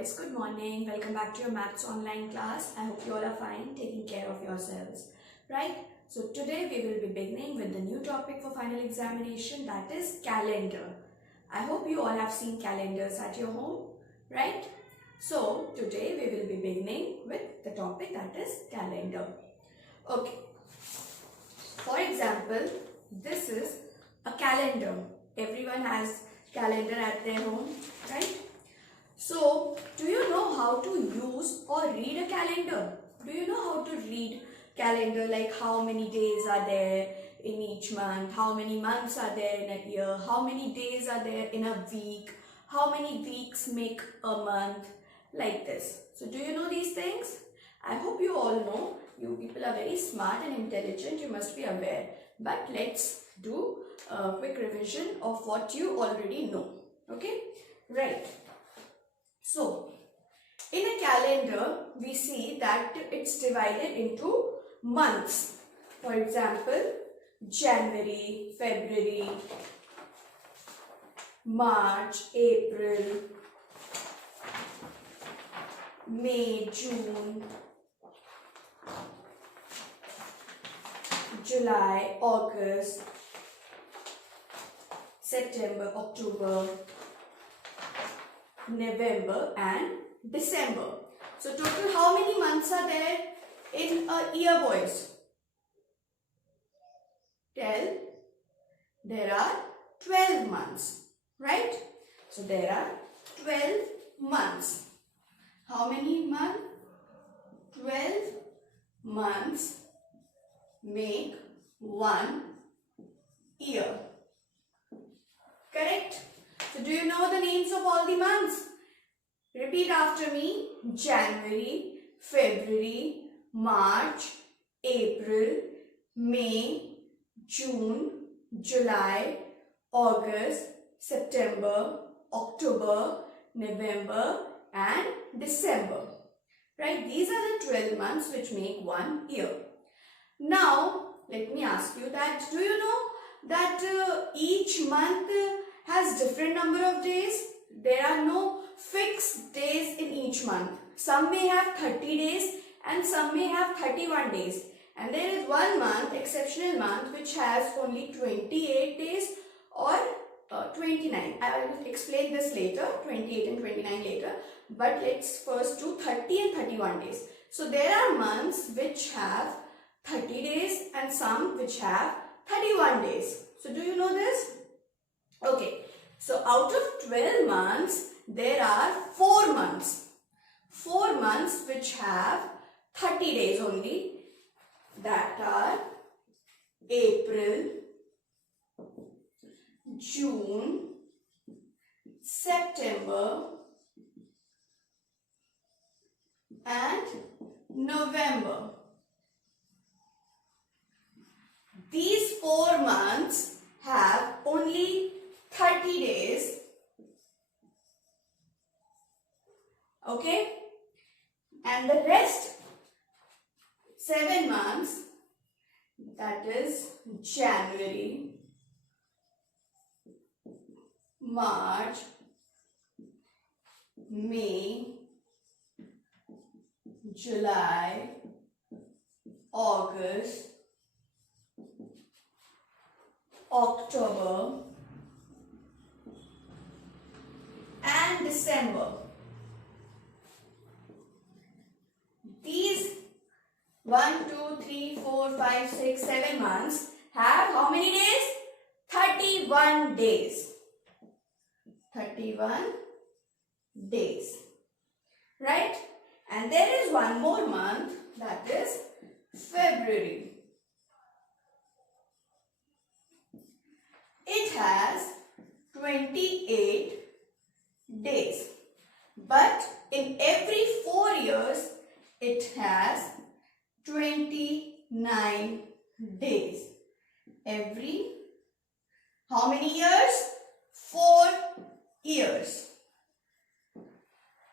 boys, good morning. Welcome back to your maths online class. I hope you all are fine, taking care of yourselves. Right? So today we will be beginning with the new topic for final examination, that is calendar. I hope you all have seen calendars at your home, right? So today we will be beginning with the topic that is calendar. Okay. For example, this is a calendar. Everyone has calendar at their home, right? So, do you know how to use or read a calendar? Do you know how to read calendar, like how many days are there in each month, how many months are there in a year, how many days are there in a week, how many weeks make a month, like this. So, do you know these things? I hope you all know. You people are very smart and intelligent, you must be aware. But let's do a quick revision of what you already know. Okay? Right. So, in a calendar, we see that it's divided into months. For example, January, February, March, April, May, June, July, August, September, October, November and December. So total how many months are there in a year, boys? Tell. There are 12 months, right? So there are 12 months. How many months? 12 months make one year. Correct? So do you know the names of all the months? Repeat after me. January, February, March, April, May, June, July, August, September, October, November and December. Right? These are the 12 months which make one year. Now, let me ask you that, do you know that each month has different number of days? There are no fixed days in each month. Some may have 30 days and some may have 31 days. And there is one month, exceptional month, which has only 28 days or 29. I will explain this later, 28 and 29 later. But let's first do 30 and 31 days. So there are months which have 30 days and some which have 31 days. So do you know this? Okay. So out of 12 months, there are 4 months. 4 months which have 30 days only. That are April, June, September and November. These 4 months have only 30 days. Okay? And the rest 7 months, that is January, March, May, July, August, October and December. These 1, 2, 3, 4, 5, 6, 7 months have how many days? 31 days. 31 days. Right? And there is one more month, that is February. It has 28 days. But in every 4 years, it has 29 days. Every how many years? 4 years.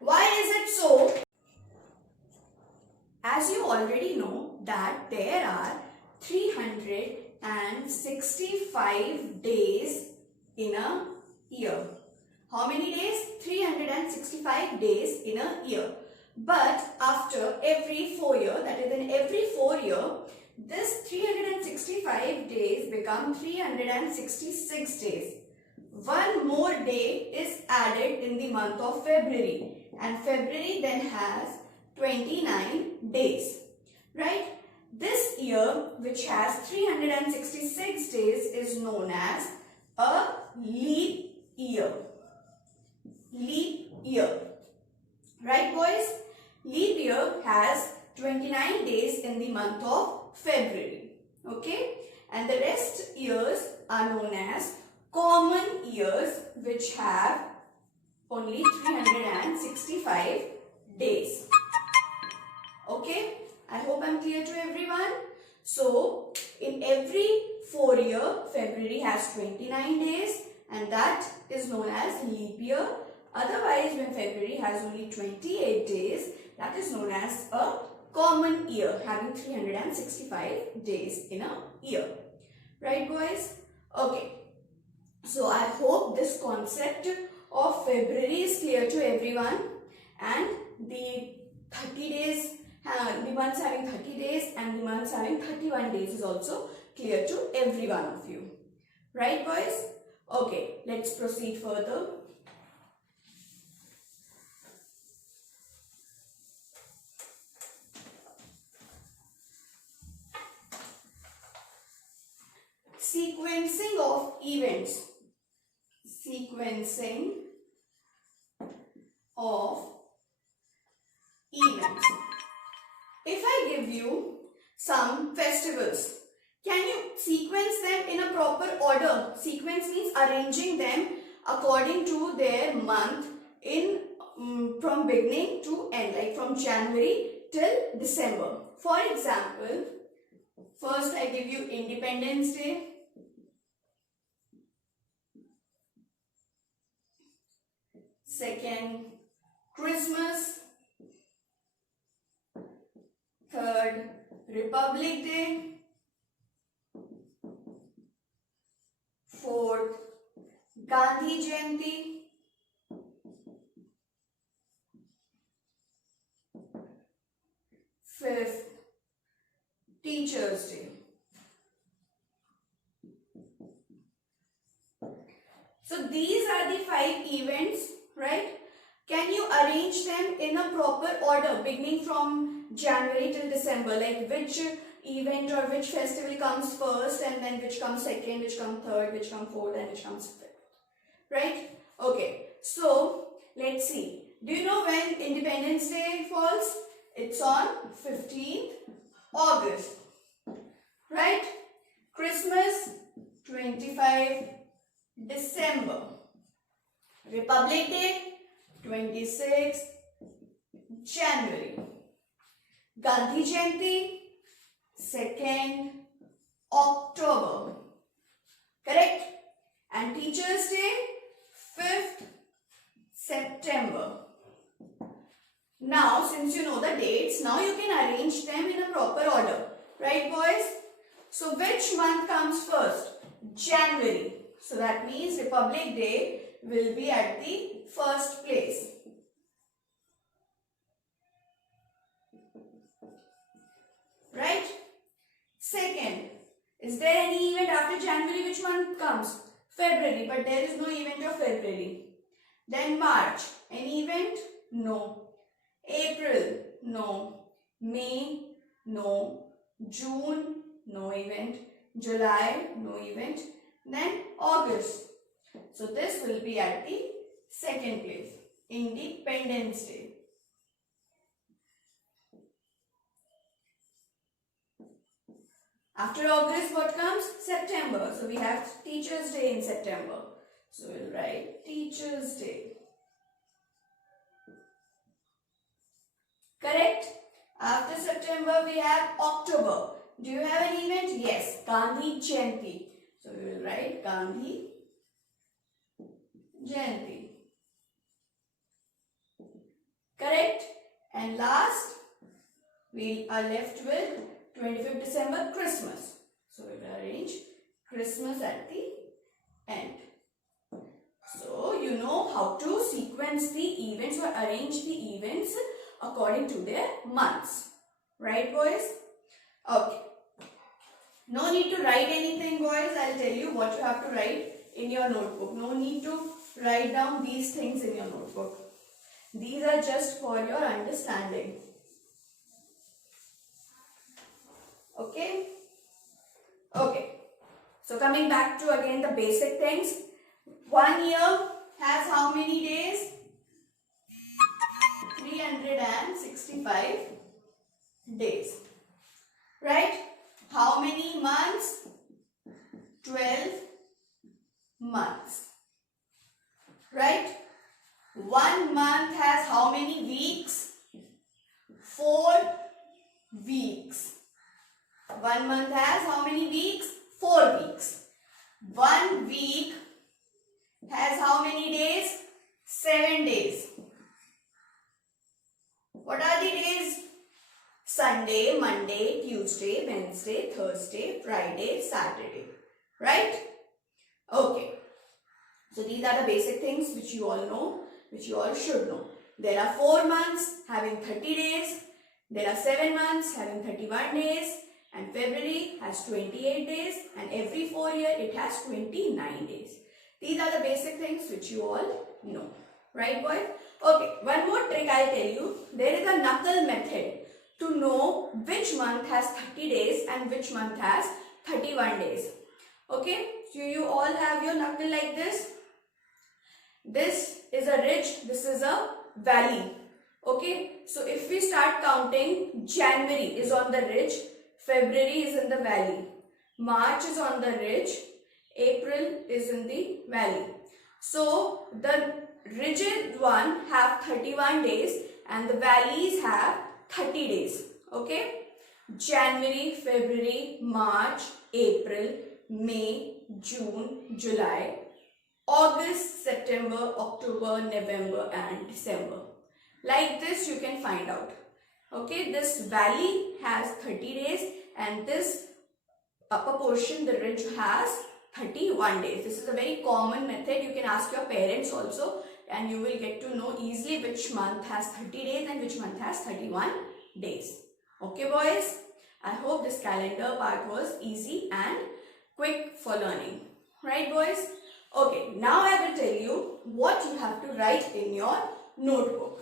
Why is it so? As you already know that there are 365 days in a year. How many days? 365 days in a year. But after every 4 years, that is in every 4 years, this 365 days become 366 days. One more day is added in the month of February, and February then has 29 days, right? This year, which has 366 days, is known as a leap year. Leap year. Right, boys? Leap year has 29 days in the month of February. Okay? And the rest years are known as common years, which have only 365 days. Okay? I hope I'm clear to everyone. So, in every 4 years, February has 29 days, and that is known as leap year. Otherwise, when February has only 28 days, that is known as a common year, having 365 days in a year. Right, boys? Okay. So, I hope this concept of February is clear to everyone, and the 30 days, the months having 30 days and the months having 31 days is also clear to every one of you. Right, boys? Okay, let's proceed further. Sequencing of events. Sequencing of events. If I give you some festivals, can you sequence them in a proper order? Sequence means arranging them according to their month in from beginning to end, like from January till December. For example, first I give you Independence Day. Second, Christmas. Third, Republic Day. Fourth, Gandhi Jayanti. Fifth, Teachers Day. So these are the 5 events, right? Can you arrange them in a proper order beginning from January till December, like which event or which festival comes first and then which comes second, which comes third, which comes fourth and which comes fifth, right? Okay, so let's see. Do you know when Independence Day falls? It's on 15th August, right? Christmas, 25 December. Republic Day, 26 January. Gandhi Jayanti, 2nd October. Correct? And Teachers Day, 5th September. Now, since you know the dates, now you can arrange them in a proper order. Right, boys? So, which month comes first? January. So, that means Republic Day will be at the first place. Right? Second, is there any event after January? Which month comes? February, but there is no event of February. Then March, any event? No. April, no. May, no. June, no event. July, no event. Then August. So this will be at the second place. Independence Day. After August, what comes? September. So we have Teachers Day in September. So we'll write Teachers Day. Correct? After September, we have October. Do you have an event? Yes, Gandhi Jayanti. So we will write Gandhi Jayanti. Correct? And last, we are left with 25th December, Christmas. So we will arrange Christmas at the end. So you know how to sequence the events or arrange the events according to their months. Right, boys? Okay. No need to write anything, boys. I'll tell you what you have to write in your notebook. No need to write down these things in your notebook. These are just for your understanding. Okay? Okay. So coming back to again the basic things. 1 year has how many days? 365 days. Right? How many months? 12 months. Right? 1 month has how many weeks? 4 weeks. 1 month has how many weeks? 4 weeks. 1 week has how many days? 7 days. What are the days? Sunday, Monday, Tuesday, Wednesday, Thursday, Friday, Saturday. Right? Okay. So these are the basic things which you all know, which you all should know. There are 4 months having 30 days. There are 7 months having 31 days. And February has 28 days. And every 4 years it has 29 days. These are the basic things which you all know. Right, boys? Okay. One more trick I'll tell you. There is a knuckle method to know which month has 30 days and which month has 31 days. Okay. So you all have your knuckle like this. This is a ridge, this is a valley. Okay, so if we start counting, January is on the ridge, February is in the valley, March is on the ridge, April is in the valley. So the ridged one have 31 days and the valleys have 30 days. Okay, January, February, March, April, May, June, July, August, September, October, November and December. Like this you can find out. Okay, this valley has 30 days and this upper portion, the ridge, has 31 days. This is a very common method. You can ask your parents also and you will get to know easily which month has 30 days and which month has 31 days. Okay, boys? I hope this calendar part was easy and quick for learning. Right, boys? Okay, now I will tell you what you have to write in your notebook.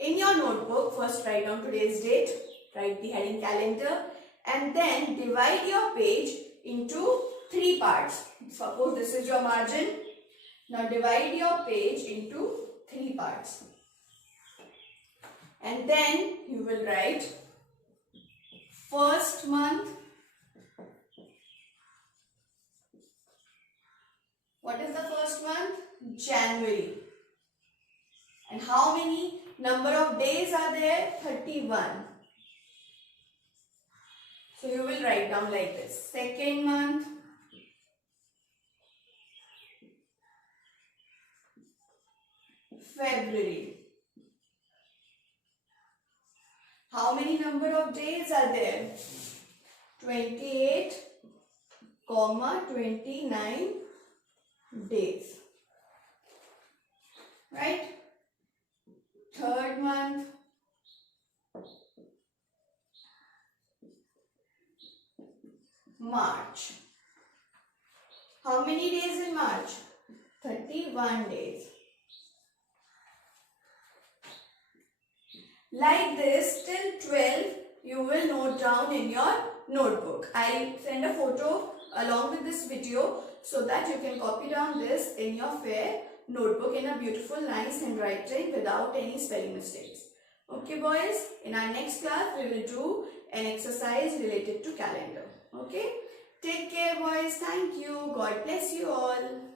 In your notebook, first write down today's date, write the heading calendar and then divide your page into 3 parts. Suppose this is your margin. Now divide your page into 3 parts. And then you will write first month. What is the first month? January. And how many number of days are there? 31. So you will write down like this. Second month. February. How many number of days are there? 28, 29 days. Right? Third month. March. How many days in March? 31 days. Like this till 12 you will note down in your notebook. I'll send a photo along with this video so that you can copy down this in your fair notebook in a beautiful nice handwriting without any spelling mistakes. Okay, boys, in our next class we will do an exercise related to calendar. Okay, take care, boys. Thank you. God bless you all.